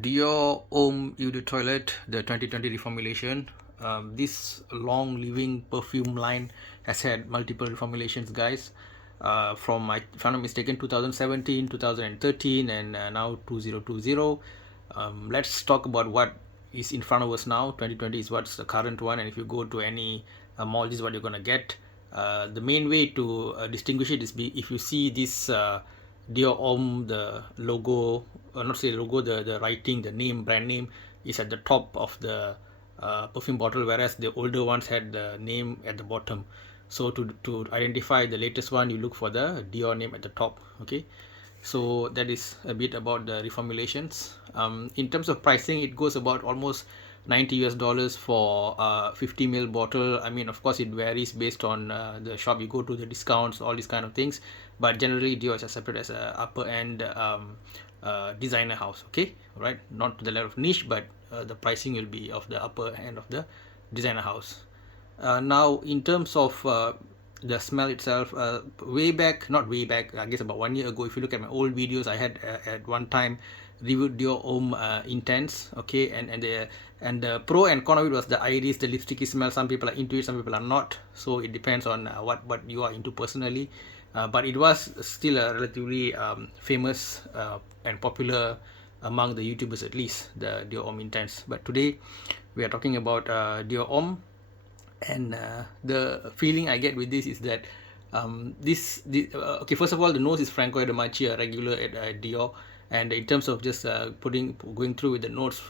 Dior Homme Eau de Toilette, the 2020 reformulation. This long living perfume line has had multiple reformulations, guys. From, if I'm not mistaken, 2017, 2013, and now 2020. Let's talk about what is in front of us now. 2020 is what's the current one, and if you go to any mall, this is what you're gonna get. The main way to distinguish it is if you see this Dior Homme, the logo, not say logo, the writing, the name, brand name is at the top of the perfume bottle, whereas the older ones had the name at the bottom. So to identify the latest one, you look for the Dior name at the top. Okay, so that is a bit about the reformulations. In terms of pricing, it goes about almost $90 for 50 ml bottle. I mean, of course, it varies based on the shop you go to, the discounts, all these kind of things. But generally, Dior is accepted as a upper end designer house. Okay, right? Not to the level of niche, but the pricing will be of the upper end of the designer house. Now, in terms of the smell itself, way back, not way back, I guess about 1 year ago, if you look at my old videos, I had at one time reviewed Dior Homme Intense. Okay, and the pro and con of it was the iris, the lipsticky smell. Some people are into it, some people are not, so it depends on what you are into personally. But it was still a relatively famous and popular among the YouTubers, at least, the Dior Homme Intense. But today we are talking about Dior Homme, and the feeling I get with this is that okay, first of all, the nose is Franco Edamachi, a regular at Dior, and in terms of just going through with the notes,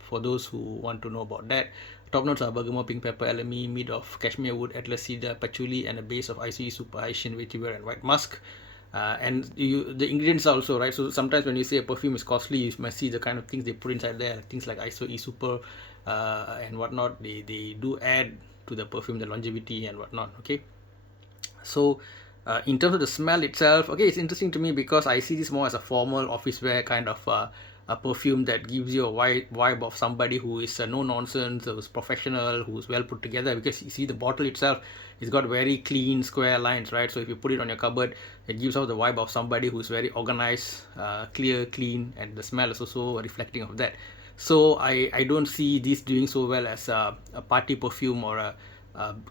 for those who want to know about that, top notes are bergamot, pink pepper, elemi, mid of cashmere wood, atlas cedar, patchouli, and a base of ICE super Haitian vetiver and white musk. And the ingredients are also right. So sometimes when you say a perfume is costly, you must see the kind of things they put inside there, things like ISO E super and whatnot. They do add to the perfume the longevity and whatnot. Okay, so in terms of the smell itself, okay, it's interesting to me because I see this more as a formal office wear kind of a perfume that gives you a vibe of somebody who is no nonsense, who's professional, who's well put together. Because you see the bottle itself, it's got very clean square lines, right? So if you put it on your cupboard, it gives out the vibe of somebody who's very organized, clear, clean, and the smell is also reflecting of that. So I don't see this doing so well as a party perfume or a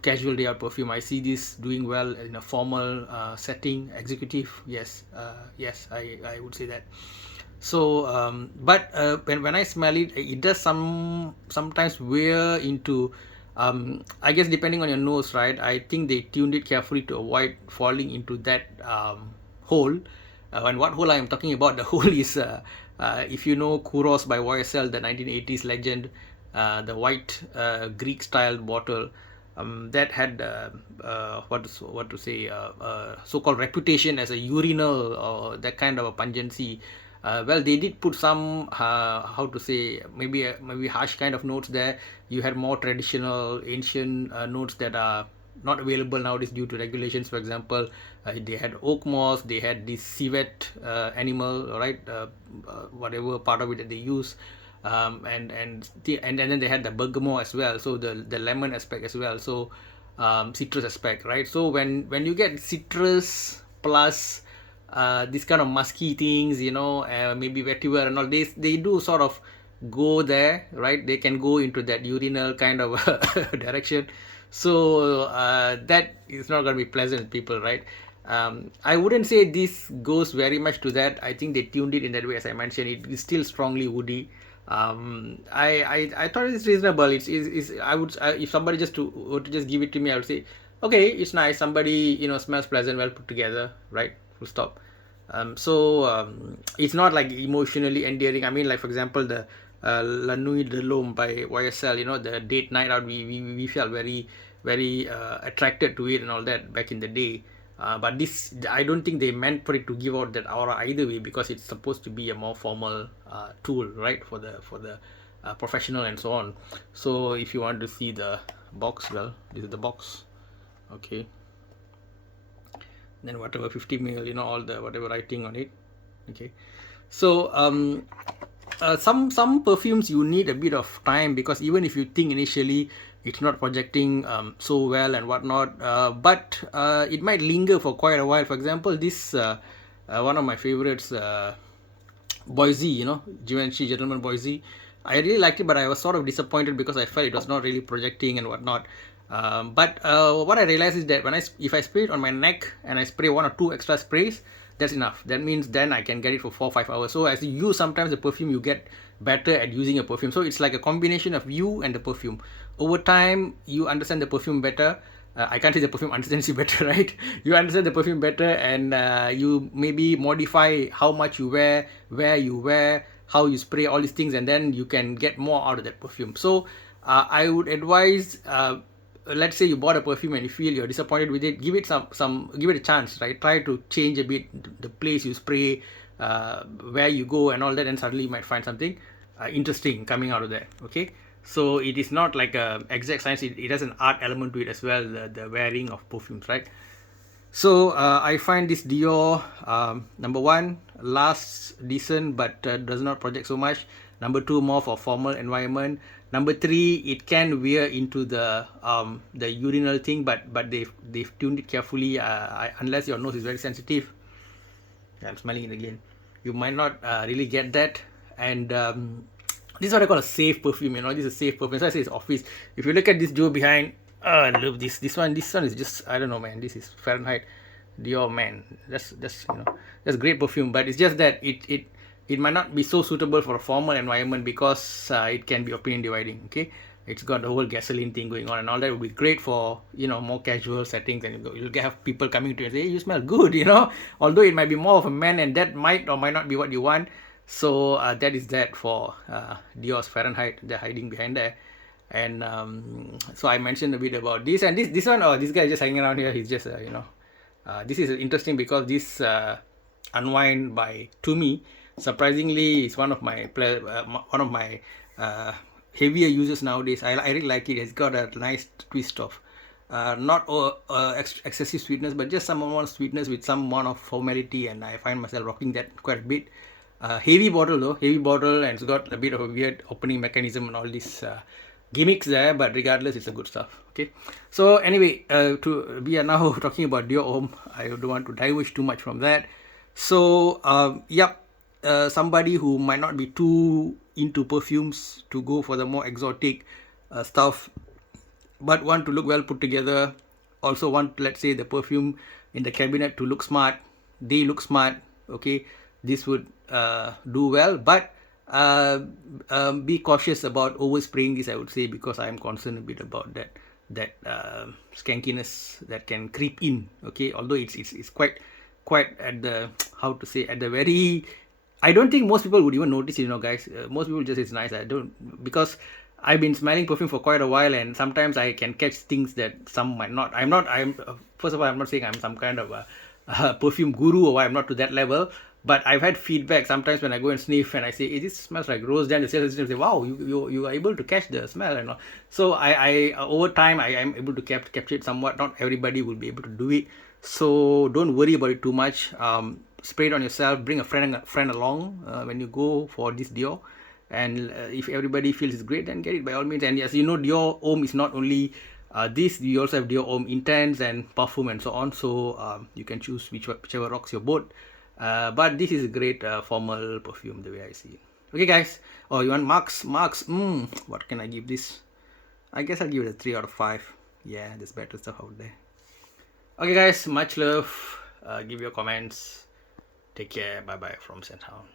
casual day out perfume. I see this doing well in a formal setting, executive. Yes, yes, I would say that. So but when I smell it, it does sometimes wear into I guess depending on your nose, right? I think they tuned it carefully to avoid falling into that hole. And what hole I am talking about, the hole is if you know Kouros by YSL, the 1980s legend, the white Greek style bottle that had what to say, so-called reputation as a urinal or that kind of a pungency. Well, they did put some how to say, maybe harsh kind of notes there. You had more traditional ancient notes that are not available nowadays due to regulations. For example, they had oak moss, they had this civet animal, right? Whatever part of it that they use, and then they had the bergamot as well, so the lemon aspect as well, so citrus aspect, right? So when you get citrus plus this kind of musky things, maybe vetiver and all, they do sort of go there, right? They can go into that urinal kind of direction. So that is not going to be pleasant, people, right? I wouldn't say this goes very much to that. I think they tuned it in that way. As I mentioned, it is still strongly woody. I thought it's reasonable. It's if somebody were to just give it to me, I would say, okay, it's nice. Somebody, smells pleasant, well put together, right? Full stop. It's not like emotionally endearing. I mean, like, for example, the La Nuit de l'Homme by YSL, the date night out, we felt very, very attracted to it and all that back in the day. But this, I don't think they meant for it to give out that aura either way, because it's supposed to be a more formal tool, right, for the professional and so on. So if you want to see the box, well, this is the box. Okay, then whatever 50 ml, all the whatever writing on it. Okay, so some perfumes you need a bit of time, because even if you think initially it's not projecting so well and whatnot, but it might linger for quite a while. For example, this one of my favorites, Boise, you know, Givenchy Gentleman Boise. I really liked it, but I was sort of disappointed because I felt it was not really projecting and whatnot. But what I realized is that if I spray it on my neck and I spray one or two extra sprays, that's enough. That means then I can get it for 4 or 5 hours. So as you use sometimes the perfume, you get better at using a perfume. So it's like a combination of you and the perfume. Over time, you understand the perfume better. I can't say the perfume understands you better, right? You understand the perfume better, and you maybe modify how much you wear, where you wear, how you spray, all these things, and then you can get more out of that perfume. So I would advise, let's say you bought a perfume and you feel you're disappointed with it, give it give it a chance, right? Try to change a bit the place you spray, where you go and all that, and suddenly you might find something interesting coming out of that. Okay, so it is not like a exact science. It has an art element to it as well, the wearing of perfumes, right? So I find this Dior, number one, lasts decent but does not project so much. Number two, more for formal environment. Number three, it can veer into the urinal thing, but they've tuned it carefully. Unless your nose is very sensitive, I'm smelling it again, you might not really get that. And this is what I call a safe perfume. You know, this is a safe perfume. So I say it's office. If you look at this Joe behind, I love this. This one is just, I don't know, man. This is Fahrenheit Dior, man. That's you know, that's great perfume. But it's just that it might not be so suitable for a formal environment because it can be opinion dividing. Okay, it's got the whole gasoline thing going on and all that. Would be great for, you know, more casual settings, and you'll have people coming to you and say, hey, you smell good, you know, although it might be more of a man, and that might or might not be what you want. So that is that for Dior's Fahrenheit. They're hiding behind there. And so I mentioned a bit about this, and this one, oh, this guy is just hanging around here. He's just you know, this is interesting because this unwind by Tumi, surprisingly, is one of my heavier users nowadays. I really like it. It's got a nice twist of not excessive sweetness, but just some amount of sweetness with some amount of formality, and I find myself rocking that quite a bit. Heavy bottle though, and it's got a bit of a weird opening mechanism and all these gimmicks there, but regardless, it's a good stuff. Okay, so anyway, we are now talking about Dior Homme. I don't want to diverge too much from that. So somebody who might not be too into perfumes to go for the more exotic stuff, but want to look well put together, also want, let's say, the perfume in the cabinet to look smart. They look smart. Okay, this would do well, but be cautious about overspraying this, I would say, because I'm concerned a bit about that skankiness that can creep in. Okay, although it's quite at the, how to say, at the very, I don't think most people would even notice it, you know, guys. Most people just say it's nice. I don't, because I've been smelling perfume for quite a while, and sometimes I can catch things that some might not. I'm first of all, I'm not saying I'm some kind of a perfume guru, or I'm not to that level. But I've had feedback sometimes when I go and sniff and I say, hey, this smells like rose. Then the sales assistant say, wow, you are able to catch the smell and all. So I over time I am able to capture it somewhat. Not everybody will be able to do it. So don't worry about it too much. Spray it on yourself. Bring a friend along when you go for this Dior. And if everybody feels it's great, then get it by all means. And as you know, Dior Homme is not only this, you also have Dior Homme Intense and Parfum and so on. So you can choose whichever rocks your boat. But this is a great formal perfume, the way I see it. Okay, guys. Oh, you want marks? What can I give this? I guess I'll give it a 3 out of 5. Yeah, there's better stuff out there. Okay, guys. Much love. Give your comments. Take care. Bye bye from scenthound.